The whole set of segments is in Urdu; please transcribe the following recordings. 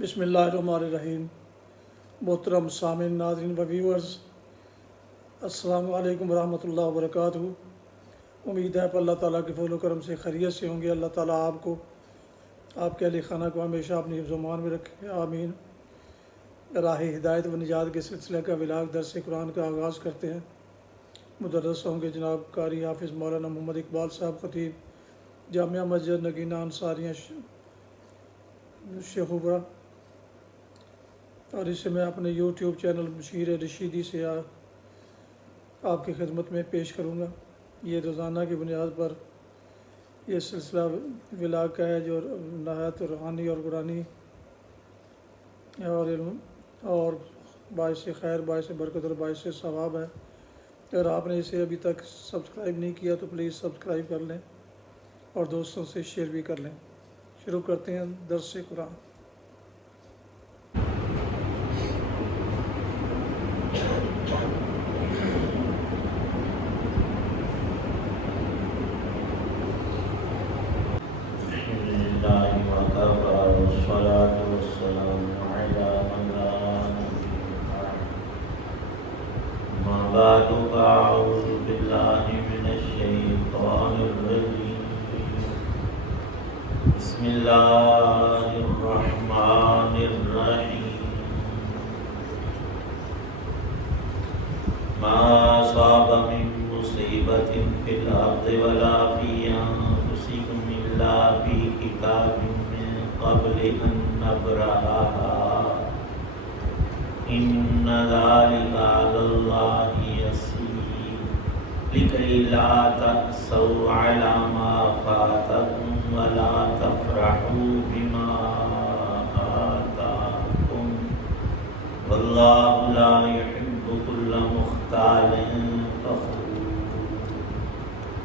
بسم اللہ الرحمن الرحیم۔ محترم سامعین، ناظرین و ویورز، السلام علیکم ورحمۃ اللہ وبرکاتہ۔ امید ہے کہ اللہ تعالیٰ کے فضل و کرم سے خیریت سے ہوں گے۔ اللہ تعالیٰ آپ کو، آپ کے اہل خانہ کو ہمیشہ اپنی حفظ و امان میں رکھے، آمین۔ راہ ہدایت و نجات کے سلسلے کا ولاغ درس قرآن کا آغاز کرتے ہیں۔ مدرس ہوں گے جناب قاری حافظ مولانا محمد اقبال صاحب، خطیب جامعہ مسجد نگینہ انصاریہ شیخوپورہ، اور اسے میں اپنے یوٹیوب چینل بشیر رشیدی سے آپ کی خدمت میں پیش کروں گا۔ یہ روزانہ کی بنیاد پر یہ سلسلہ ولاغ کا ہے، جو نہایت روحانی اور قرآنی اور باعث خیر، باعث برکت اور باعث ثواب ہے۔ اگر آپ نے اسے ابھی تک سبسکرائب نہیں کیا تو پلیز سبسکرائب کر لیں اور دوستوں سے شیئر بھی کر لیں۔ شروع کرتے ہیں درس قرآن۔ أعوذ بالله من الشيطان الرجيم. بسم الله الرحمن الرحيم. ما أصاب من مصيبة في الأرض ولا في أنفسكم إلا في كتاب من قبل أن نبرأها إن ذلك على الله يسير لكي لا تأسوا على ما فاتكم ولا تفرحوا بما آتاكم والله لا يحب كل مختال فخور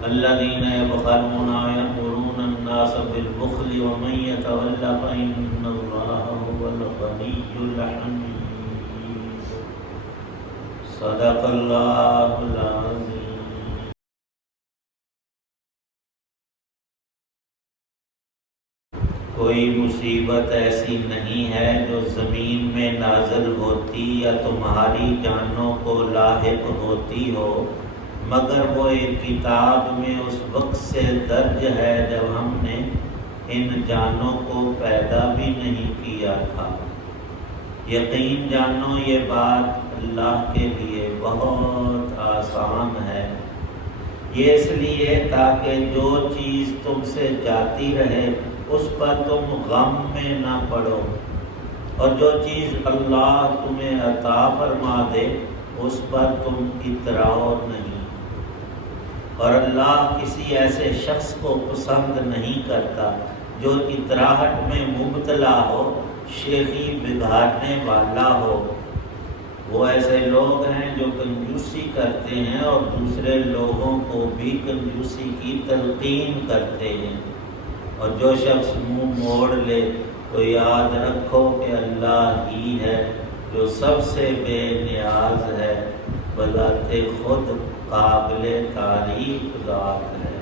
الذين يبخلون ويأمرون الناس بالبخل ومن يتول فإن الله هو الغني الحميد. صدق اللہ العظیم. کوئی مصیبت ایسی نہیں ہے جو زمین میں نازل ہوتی یا تمہاری جانوں کو لاحق ہوتی ہو، مگر وہ ایک کتاب میں اس وقت سے درج ہے جب ہم نے ان جانوں کو پیدا بھی نہیں کیا تھا۔ یقین جانو یہ بات اللہ کے لیے بہت آسان ہے۔ یہ اس لیے تاکہ جو چیز تم سے جاتی رہے اس پر تم غم میں نہ پڑو، اور جو چیز اللہ تمہیں عطا فرما دے اس پر تم اتراؤ نہیں، اور اللہ کسی ایسے شخص کو پسند نہیں کرتا جو اتراہٹ میں مبتلا ہو، شیخی بگاڑنے والا ہو۔ وہ ایسے لوگ ہیں جو کنجوسی کرتے ہیں اور دوسرے لوگوں کو بھی کنجوسی کی تلقین کرتے ہیں، اور جو شخص منہ موڑ لے تو یاد رکھو کہ اللہ ہی ہے جو سب سے بے نیاز ہے، بذات خود قابل تعریف ذات ہے۔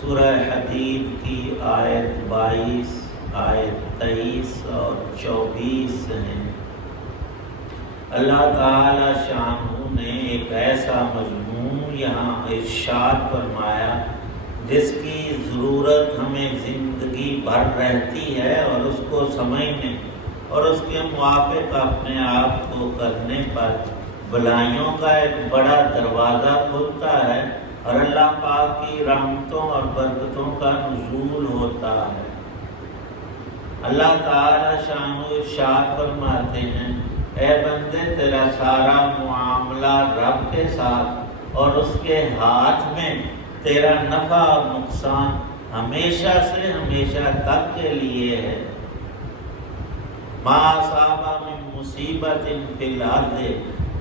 سورہ حدید کی آیت 22، آیت 23 اور 24 ہیں۔ اللہ تعالی شانہ نے ایک ایسا مضمون یہاں ارشاد فرمایا جس کی ضرورت ہمیں زندگی بھر رہتی ہے، اور اس کو سمجھنے اور اس کے موافق اپنے آپ کو کرنے پر بھلائیوں کا ایک بڑا دروازہ کھلتا ہے، اور اللہ پاک کی رحمتوں اور برکتوں کا نزول ہوتا ہے۔ اللہ تعالی شانہ ارشاد فرماتے ہیں، اے بندے تیرا سارا معاملہ رب کے ساتھ اور اس کے ہاتھ میں تیرا نفع اور نقصان ہمیشہ سے ہمیشہ تک کے لیے ہے۔ ما اصاب من مصیبت فی الارض،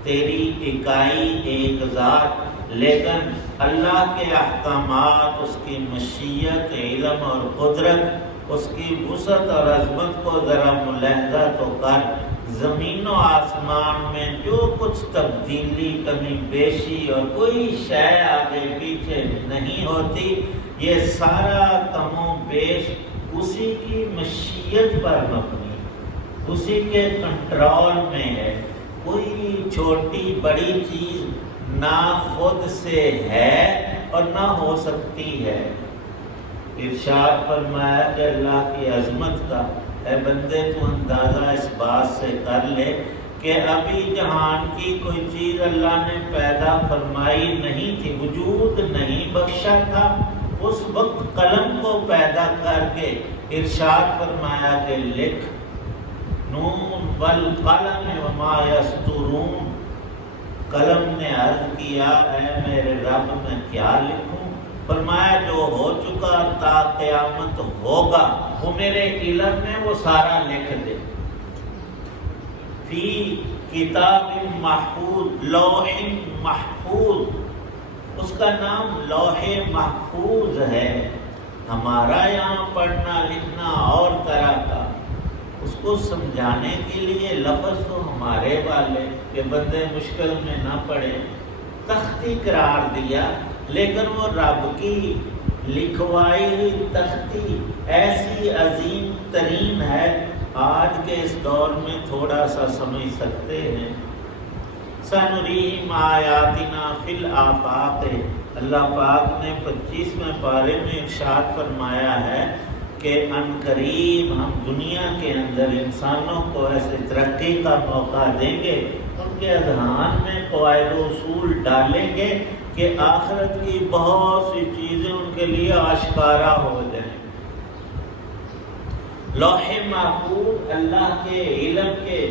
تیری اکائی ایک ذات، لیکن اللہ کے احکامات، اس کی مشیت، علم اور قدرت، اس کی وسعت اور عظمت کو ذرا ملاحظہ تو کر۔ زمین و آسمان میں جو کچھ تبدیلی کمی بیشی اور کوئی شے آگے پیچھے نہیں ہوتی، یہ سارا کم و بیش اسی کی مشیت پر مبنی، اسی کے کنٹرول میں ہے۔ کوئی چھوٹی بڑی چیز نہ خود سے ہے اور نہ ہو سکتی ہے۔ ارشاد فرمایا کہ اللہ کی عظمت کا اے بندے تو اندازہ اس بات سے کر لے کہ ابھی جہان کی کوئی چیز اللہ نے پیدا فرمائی نہیں تھی، وجود نہیں بخشا تھا۔ اس وقت قلم کو پیدا کر کے ارشاد فرمایا کہ لکھ، نون والقلم وما یسطرون۔ قلم نے عرض کیا اے میرے رب میں کیا لکھوں؟ فرمایا جو ہو چکا تا قیامت ہوگا وہ میرے علم میں وہ سارا لکھ دے۔ فی کتاب محفوظ، لوح محفوظ، اس کا نام لوح محفوظ ہے۔ ہمارا یہاں پڑھنا لکھنا اور طرح کا، اس کو سمجھانے کے لیے لفظ تو ہمارے والے کہ بندے مشکل میں نہ پڑے، تختی قرار دیا، لیکن وہ رب کی لکھوائی ہوئی تختی ایسی عظیم ترین ہے، آج کے اس دور میں تھوڑا سا سمجھ سکتے ہیں۔ سنریم آیاتنا فی الآفاق، اللہ پاک نے 25ویں پارے میں ارشاد فرمایا ہے کہ ان قریب ہم دنیا کے اندر انسانوں کو ایسے ترقی کا موقع دیں گے، ان کے اذہان میں قواعد و اصول ڈالیں گے کہ آخرت کی بہت سی چیزیں ان کے لیے آشکارا ہو جائیں۔ لوح محفوظ اللہ کے علم کے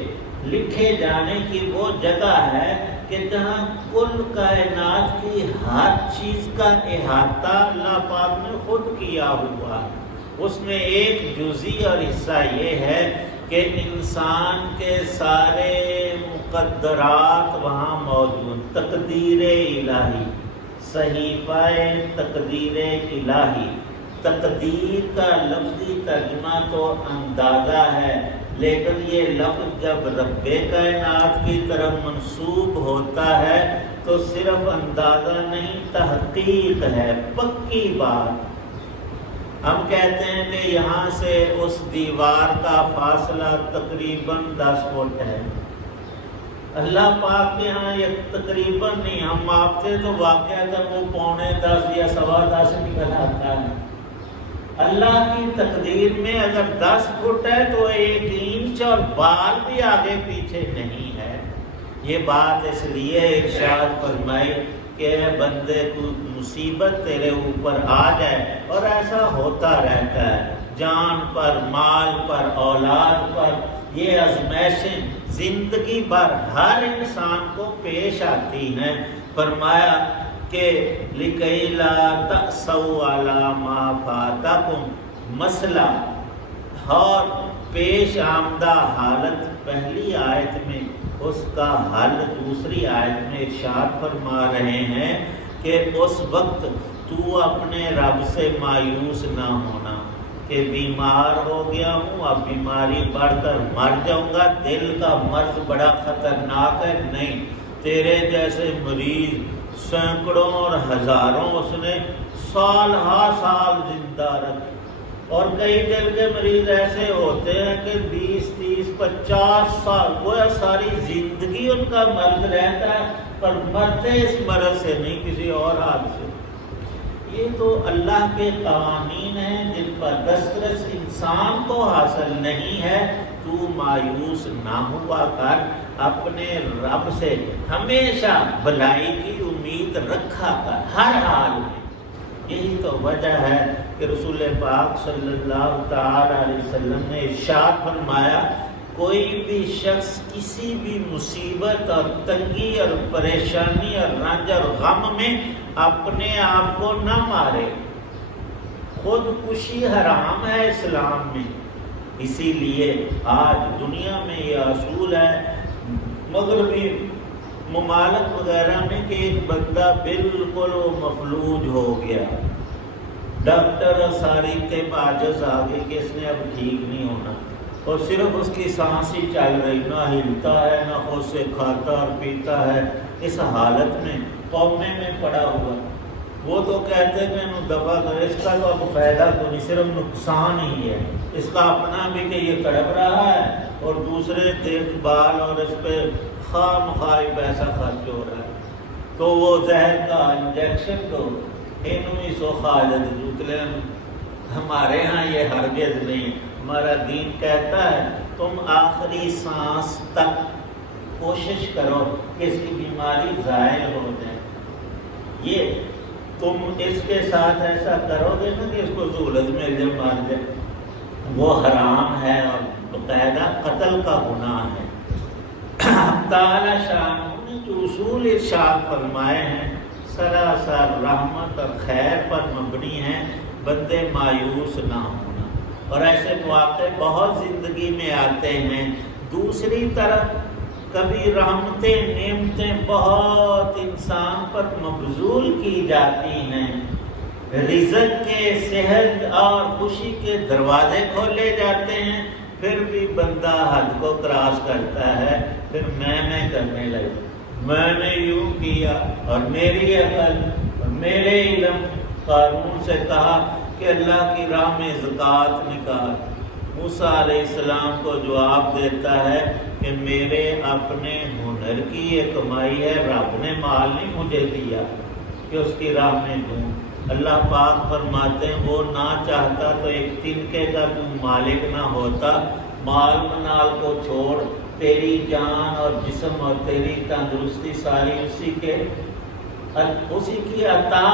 لکھے جانے کی وہ جگہ ہے کہ جہاں کل کائنات کی ہر چیز کا احاطہ اللہ پاک نے خود کیا ہوا ہے۔ اس میں ایک جزئی اور حصہ یہ ہے کہ انسان کے سارے مقدرات وہاں موجود، تقدیر الہی، صحیفہ تقدیر الہی۔ تقدیر کا لفظی ترجمہ تو اندازہ ہے، لیکن یہ لفظ جب رب کائنات کی طرف منسوب ہوتا ہے تو صرف اندازہ نہیں، تحقیق ہے، پکی بات۔ ہم کہتے ہیں کہ یہاں سے اس دیوار کا فاصلہ تقریباً 10 فٹ ہے، اللہ پاک کے ہاں یہ تقریباً نہیں، ہم ماپتے تو واقعہ وہ 9.25 یا 10.25 نکل آتا ہے۔ اللہ کی تقدیر میں اگر 10 فٹ ہے تو 1 انچ اور بال بھی آگے پیچھے نہیں ہے۔ یہ بات اس لیے ارشاد فرمائی کہ بندے کو مصیبت تیرے اوپر آ جائے، اور ایسا ہوتا رہتا ہے، جان پر، مال پر، اولاد پر، یہ آزمائشیں زندگی بھر ہر انسان کو پیش آتی ہیں۔ فرمایا کہ لِكَيْ لَا تَأْسَوْا عَلَىٰ مَا فَاتَكُمْ، مسئلہ اور پیش آمدہ حالت پہلی آیت میں، اس کا حل دوسری آیت میں ارشاد فرما رہے ہیں کہ اس وقت تو اپنے رب سے مایوس نہ ہونا کہ بیمار ہو گیا ہوں، اب بیماری بڑھ کر مر جاؤں گا، دل کا مرض بڑا خطرناک ہے، نہیں، تیرے جیسے مریض سینکڑوں اور ہزاروں اس نے سال ہا سال زندہ رکھے، اور کئی دل کے مریض ایسے ہوتے ہیں کہ 20 30 50 سال گویا ساری زندگی ان کا مرض رہتا ہے، پر مرتے اس مرض سے نہیں، کسی اور حال سے۔ یہ تو اللہ کے قوانین ہیں جن پر دسترس انسان کو حاصل نہیں ہے۔ تو مایوس نہ ہوا کر، اپنے رب سے ہمیشہ بھلائی کی امید رکھا کر ہر حال میں۔ یہی تو وجہ ہے کہ رسول پاک صلی اللہ تعالی علیہ وسلم نے ارشاد فرمایا، کوئی بھی شخص کسی بھی مصیبت اور تنگی اور پریشانی اور رنج اور غم میں اپنے آپ کو نہ مارے۔ خودکشی حرام ہے اسلام میں، اسی لیے آج دنیا میں یہ اصول ہے، مغربی ممالک وغیرہ میں، کہ ایک بندہ بالکل مفلوج ہو گیا، ڈاکٹر اور ساری طب عاجز آ گئے کہ اس نے اب ٹھیک نہیں ہونا، اور صرف اس کی سانس ہی چل رہی، نہ ہلتا ہے نہ خود سے کھاتا اور پیتا ہے، اس حالت میں قومے میں پڑا ہوا، وہ تو کہتے ہیں کہ انہوں دفع کرے، اس کا تو اب فائدہ کو نہیں، صرف نقصان ہی ہے اس کا اپنا بھی کہ یہ تڑپ رہا ہے، اور دوسرے دیکھ بھال اور اس پہ خواہ مخواہ پیسہ خرچ ہو رہا ہے۔ تو وہ زہر کا انجیکشن تو انہوں ہی سو خالد جوتلے، ہمارے ہاں یہ ہرگز نہیں۔ ہمارا دین کہتا ہے تم آخری سانس تک کوشش کرو کہ اس کی بیماری ظاہر ہو جائے، یہ تم اس کے ساتھ ایسا کرو گے نا کہ اس کو سہولت مل جائے، مار جائے، وہ حرام ہے اور باقاعدہ قتل کا گناہ ہے۔ تعالی شان نے جو اصول ارشاد فرمائے ہیں سراسر رحمت اور خیر پر مبنی ہیں، بندے مایوس نہ ہونا، اور ایسے مواقع بہت زندگی میں آتے ہیں۔ دوسری طرف کبھی رحمتیں نعمتیں بہت انسان پر مبذول کی جاتی ہیں، رزق کے، صحت اور خوشی کے دروازے کھولے جاتے ہیں، پھر بھی بندہ حد کو کراس کرتا ہے، پھر میں کرنے لگا، میں نے یوں کیا اور میری عقل اور میرے علم۔ قارون سے کہا کہ اللہ کی راہ میں زکوٰۃ نکال، موسیٰ علیہ السلام کو جواب دیتا ہے کہ میرے اپنے ہنر کی یہ کمائی ہے، رب نے مال نہیں مجھے دیا کہ اس کی راہ میں دوں۔ اللہ پاک فرماتے ہیں وہ نہ چاہتا تو ایک تنکے کا تو مالک نہ ہوتا، مال منال کو چھوڑ، تیری جان اور جسم اور تیری تندرستی ساری اسی کی عطا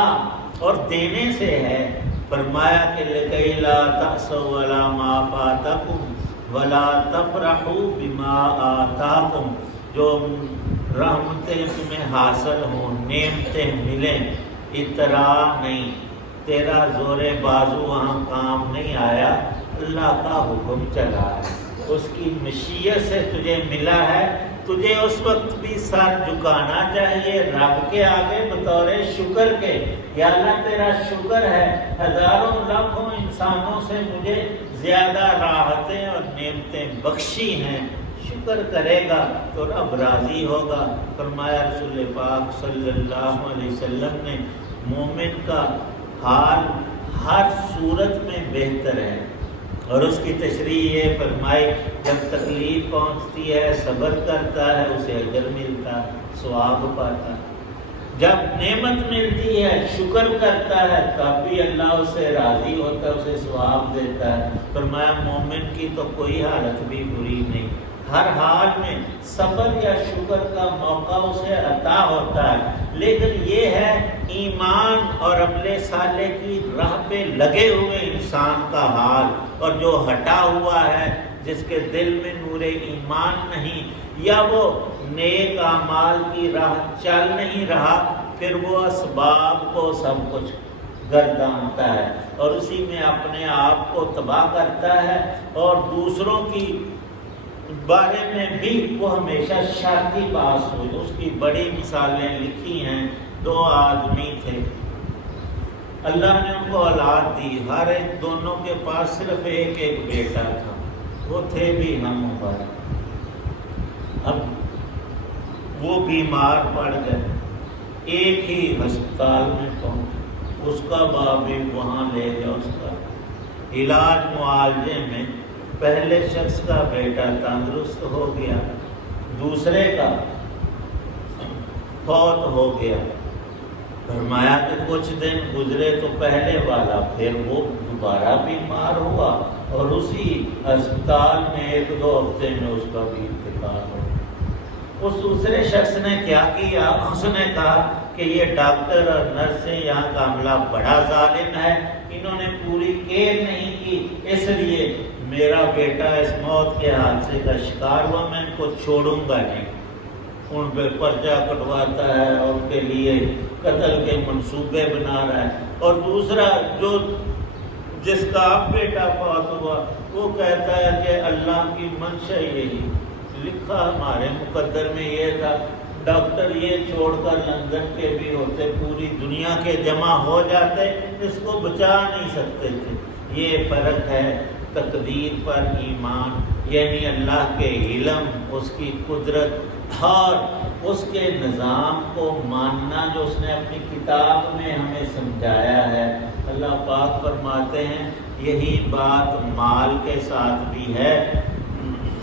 اور دینے سے ہے۔ فرمایا کہ لِكَيْ لَا تَأْسَوْا عَلَىٰ مَا فَاتَكُمْ وَلَا تَفْرَحُوا بِمَا آتَاكُمْ، جو رحمتیں تمہیں حاصل ہوں، نعمتیں ملیں، اطراء نہیں، تیرا زور بازو وہاں کام نہیں آیا، اللہ کا حکم چلا ہے، اس کی مشیت سے تجھے ملا ہے، تجھے اس وقت بھی سر جھکانا چاہیے رب کے آگے بطور شکر کے، یا اللہ تیرا شکر ہے ہزاروں لاکھوں انسانوں سے مجھے زیادہ راحتیں اور نعمتیں بخشی ہیں، شکر کرے گا تو رب راضی ہوگا۔ فرمایا رسول پاک صلی اللہ علیہ وسلم نے مومن کا حال ہر صورت میں بہتر ہے، اور اس کی تشریح یہ فرمائی جب تکلیف پہنچتی ہے صبر کرتا ہے اسے اجر ملتا ہے، ثواب پاتا ہے، جب نعمت ملتی ہے شکر کرتا ہے تب بھی اللہ اس سے راضی ہوتا ہے، اسے ثواب دیتا ہے۔ فرمایا مومن کی تو کوئی حالت بھی بری نہیں، ہر حال میں صبر یا شکر کا موقع اسے عطا ہوتا ہے، لیکن یہ ہے ایمان اور عمل صالح کی راہ پہ لگے ہوئے انسان کا حال، اور جو ہٹا ہوا ہے، جس کے دل میں نور ایمان نہیں، یا وہ نیک اعمال کی راہ چل نہیں رہا، پھر وہ اسباب کو سب کچھ گردانتا ہے اور اسی میں اپنے آپ کو تباہ کرتا ہے، اور دوسروں کی بارے میں بھی وہ ہمیشہ شرطی باز ہوئی۔ اس کی بڑی مثالیں لکھی ہیں، دو آدمی تھے، اللہ نے ان کو اولاد دی، ہر ایک دونوں کے پاس صرف ایک ایک بیٹا تھا، وہ تھے بھی ہم عمر۔ اب وہ بیمار پڑ گئے، ایک ہی ہسپتال میں پہنچے، اس کا باپ بھی وہاں لے گیا، اس کا علاج معالجے میں پہلے شخص کا بیٹا تندرست ہو گیا، دوسرے کا فوت ہو گیا۔ فرمایا کہ کچھ دن گزرے تو پہلے والا پھر وہ دوبارہ بیمار ہوا، اور اسی اسپتال میں ایک دو ہفتے میں اس کا بھی انتقال ہو گیا۔ اس دوسرے شخص نے کیا کیا، اس نے کہا کہ یہ ڈاکٹر اور نرسیں یہاں کا عملہ بڑا ظالم ہے، انہوں نے پوری کیئر نہیں کی، اس لیے میرا بیٹا اس موت کے حادثے کا شکار ہوا، میں ان کو چھوڑوں گا نہیں۔ ان پہ پرچہ کٹواتا ہے اور ان کے لیے قتل کے منصوبے بنا رہا ہے، اور دوسرا جس کا اب بیٹا فوت ہوا وہ کہتا ہے کہ اللہ کی منشا یہی لکھا، ہمارے مقدر میں یہ تھا، ڈاکٹر یہ چھوڑ کر لندن کے بھی ہوتے، پوری دنیا کے جمع ہو جاتے، اس کو بچا نہیں سکتے تھے۔ یہ فرق ہے تقدیر پر ایمان، یعنی اللہ کے علم، اس کی قدرت اور اس کے نظام کو ماننا جو اس نے اپنی کتاب میں ہمیں سمجھایا ہے۔ اللہ پاک فرماتے ہیں یہی بات مال کے ساتھ بھی ہے۔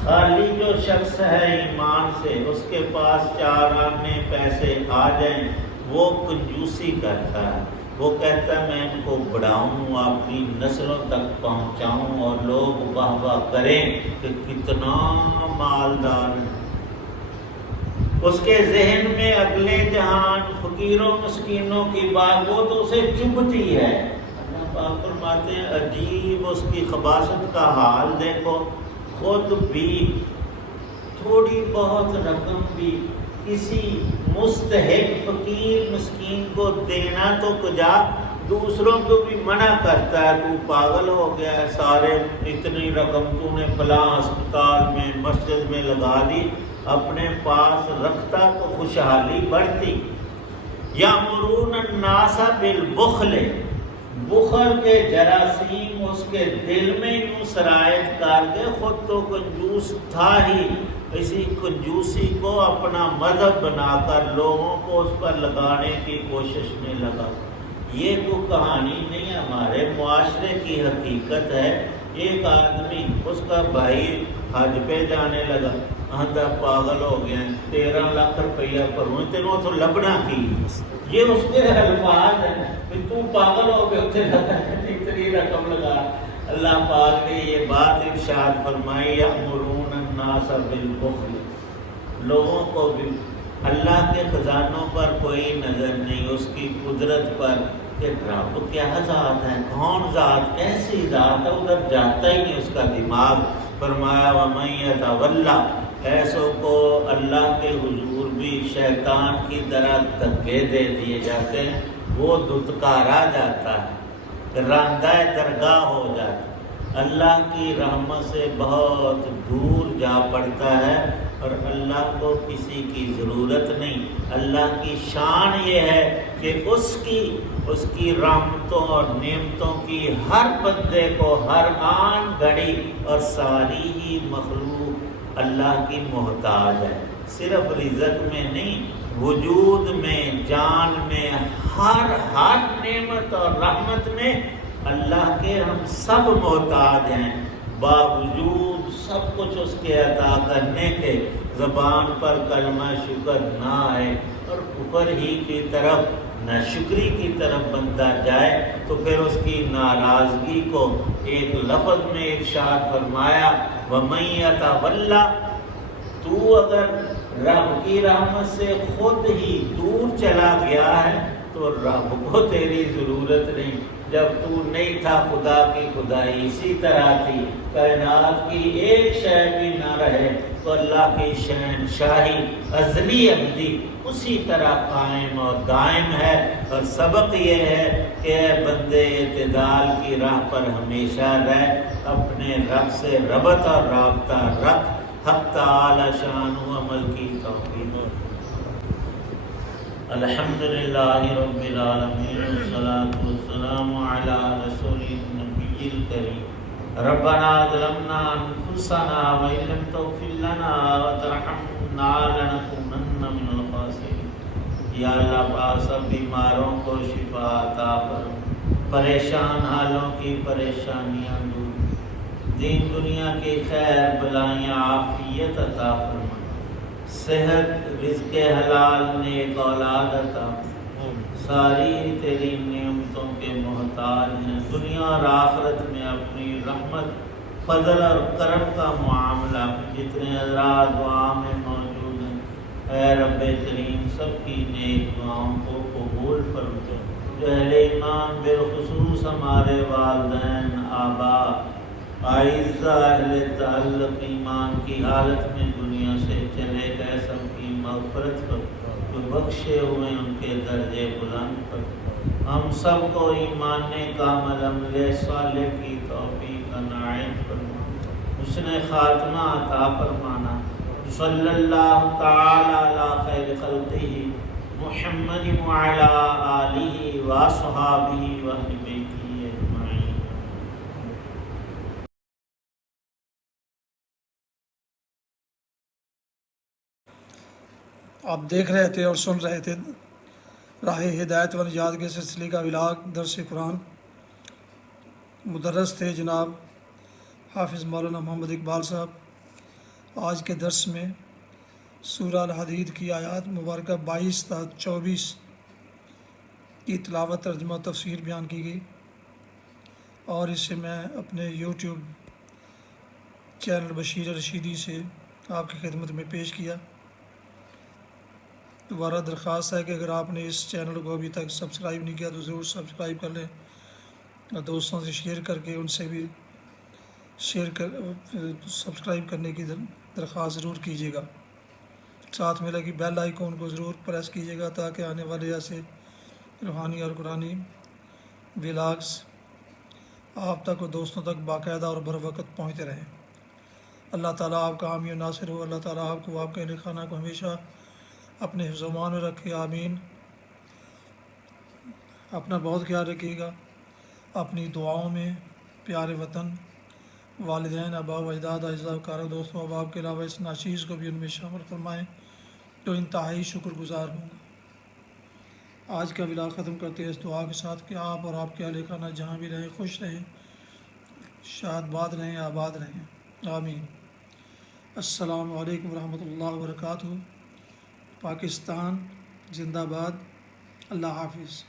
خالی جو شخص ہے ایمان سے، اس کے پاس 4 آنے پیسے آ جائیں، وہ کنجوسی کرتا ہے، وہ کہتا ہے میں ان کو بڑھاؤں، اپنی نسلوں تک پہنچاؤں اور لوگ واہ واہ کریں کہ کتنا مالدار ہے۔ اس کے ذہن میں اگلے جہان، فقیروں مسکینوں کی بات وہ تو اسے چبھتی ہے۔ اللہ پاک فرماتے ہیں عجیب اس کی خباثت کا حال دیکھو، خود بھی تھوڑی بہت رقم بھی کسی مستحق فقیر مسکین کو دینا تو کجا، دوسروں کو بھی منع کرتا ہے، تو پاگل ہو گیا ہے، سارے اتنی رقم تو نے فلاں اسپتال میں مسجد میں لگا دی، اپنے پاس رکھتا تو خوشحالی بڑھتی۔ یامرون الناس بالبخل، بخل کے جراثیم اس کے دل میں یوں سرایت کر کے، خود تو کنجوس تھا ہی، اسی کنجوسی کو اپنا مذہب بنا کر لوگوں کو اس پر لگانے کی کوشش میں لگا۔ یہ تو کہانی نہیں، ہمارے معاشرے کی حقیقت ہے۔ ایک آدمی، اس کا بھائی حج پہ جانے لگا، آندھا پاگل ہو گیا، 13 لاکھ روپیہ پروں تینوں تو لبنا کی، یہ اس کے الفاظ ہیں کہ تو پاگل ہو گیا، اتنی رقم لگا۔ اللہ پاک نے یہ بات ارشاد فرمائی یأمرون الناس بالبخل، لوگوں کو بھی اللہ کے خزانوں پر کوئی نظر نہیں، اس کی قدرت پر کہ رب کیا ذات ہے، کون ذات، کیسی ذات ہے، ادھر جاتا ہی نہیں اس کا دماغ۔ فرمایا وَمَن يَتَوَلَّ، ایسوں کو اللہ کے حضور بھی شیطان کی طرح دھکے دے دیے جاتے ہیں، وہ دھتکارا جاتا ہے، راندہ درگاہ ہو جاتا ہے، اللہ کی رحمت سے بہت دور جا پڑتا ہے، اور اللہ کو کسی کی ضرورت نہیں۔ اللہ کی شان یہ ہے کہ اس کی رحمتوں اور نعمتوں کی ہر بندے کو ہر آن گھڑی، اور ساری ہی مخلوق اللہ کی محتاج ہے، صرف رزق میں نہیں، وجود میں، جان میں، ہر نعمت اور رحمت میں اللہ کے ہم سب محتاج ہیں، باوجود سب کچھ اس کے عطا کرنے کے زبان پر کلمہ شکر نہ آئے اور کفر ہی کی طرف، ناشکری کی طرف بندہ جائے، تو پھر اس کی ناراضگی کو ایک لفظ میں ارشاد فرمایا وَمَن يَتَوَلَّ، تو اگر رب کی رحمت سے خود ہی دور چلا گیا ہے تو رب کو تیری ضرورت نہیں، جب تو نہیں تھا خدا کی خدائی اسی طرح تھی، کائنات کی ایک شے بھی نہ رہے تو اللہ کی شہنشاہی ازلی ابدی اسی طرح قائم اور دائم ہے۔ اور سبق یہ ہے کہ اے بندے اعتدال کی راہ پر ہمیشہ رہ، اپنے رب سے ربط اور رابطہ رکھ، حق تعالی شان و عمل کی توفیق۔ الحمدللہ رب العالمین والصلاة والسلام علی رسول النبی الکریم۔ ربنا ظلمنا انفسنا وان لم تغفر لنا وترحمنا لنکونن من الخاسرین۔ یا اللہ پاک سب بیماروں کو شفا عطا فرما، پریشان حالوں کی پریشانیاں دور، دین دنیا کی خیر بلائیاں عافیت عطا فرما، صحت رزق حلال نیک اولاد عطا فرما، ساری تیری نعمتوں کے محتاج ہیں، دنیا اور آخرت میں اپنی رحمت فضل اور کرم کا معاملہ، جتنے حضرات دعا میں موجود ہیں، اے رب کریم سب کی نیک دعاؤں کو قبول فرما، جو اہل ایمان بالخصوص ہمارے والدین، آبا، اعزہ، اہل تعلق ایمان کی حالت میں دنیا سے چلے گئے، سب کی مغفرت کر، جو بخشے ہوئے ان کے درجے بلند کر، ہم سب کو ایمان کامل عمل صالح کی توفیق عنایت فرما، حسن خاتمہ عطا فرمانا۔ صلی اللہ تعالی علی خیر خلقہ محمد وعلی آلہ واصحابہ واہل بیتہ آپ دیکھ رہے تھے اور سن رہے تھے راہ ہدایت و نجات کے سلسلے کا ولاگ درس قرآن۔ مدرس تھے جناب حافظ مولانا محمد اقبال صاحب۔ آج کے درس میں سورہ الحدید کی آیات مبارکہ 22 تا 24 کی تلاوت، ترجمہ و تفسیر بیان کی گئی، اور اسے میں اپنے یوٹیوب چینل بشیر رشیدی سے آپ کی خدمت میں پیش کیا۔ دوبارہ درخواست ہے کہ اگر آپ نے اس چینل کو ابھی تک سبسکرائب نہیں کیا تو ضرور سبسکرائب کر لیں، اور دوستوں سے شیئر کر کے ان سے بھی سبسکرائب کرنے کی درخواست ضرور کیجیے گا۔ ساتھ میں لگی بیل آئیکن کو ضرور پریس کیجیے گا تاکہ آنے والے ایسے روحانی اور قرآنی ولاگز آپ تک اور دوستوں تک باقاعدہ اور بر وقت پہنچتے رہیں۔ اللہ تعالیٰ آپ کا حامی و ناصر ہو۔ اللہ تعالیٰ آپ کو، آپ کے اہل خانہ کو ہمیشہ اپنے حفظ و امان میں رکھے، آمین۔ اپنا بہت خیال رکھیے گا، اپنی دعاؤں میں پیارے وطن، والدین، آباء و اجداد، اعزاء و اقارب، دوستوں احباب کے علاوہ اس ناچیز کو بھی ان میں شامل فرمائیں جو انتہائی شکر گزار ہوں گے۔ آج کا ولاگ ختم کرتے ہیں اس دعا کے ساتھ کہ آپ اور آپ کے اہل خانہ جہاں بھی رہیں خوش رہیں، شاد باد رہیں، آباد رہیں، آمین۔ السلام علیکم ورحمۃ اللہ وبرکاتہ۔ پاکستان زندہ باد۔ اللہ حافظ۔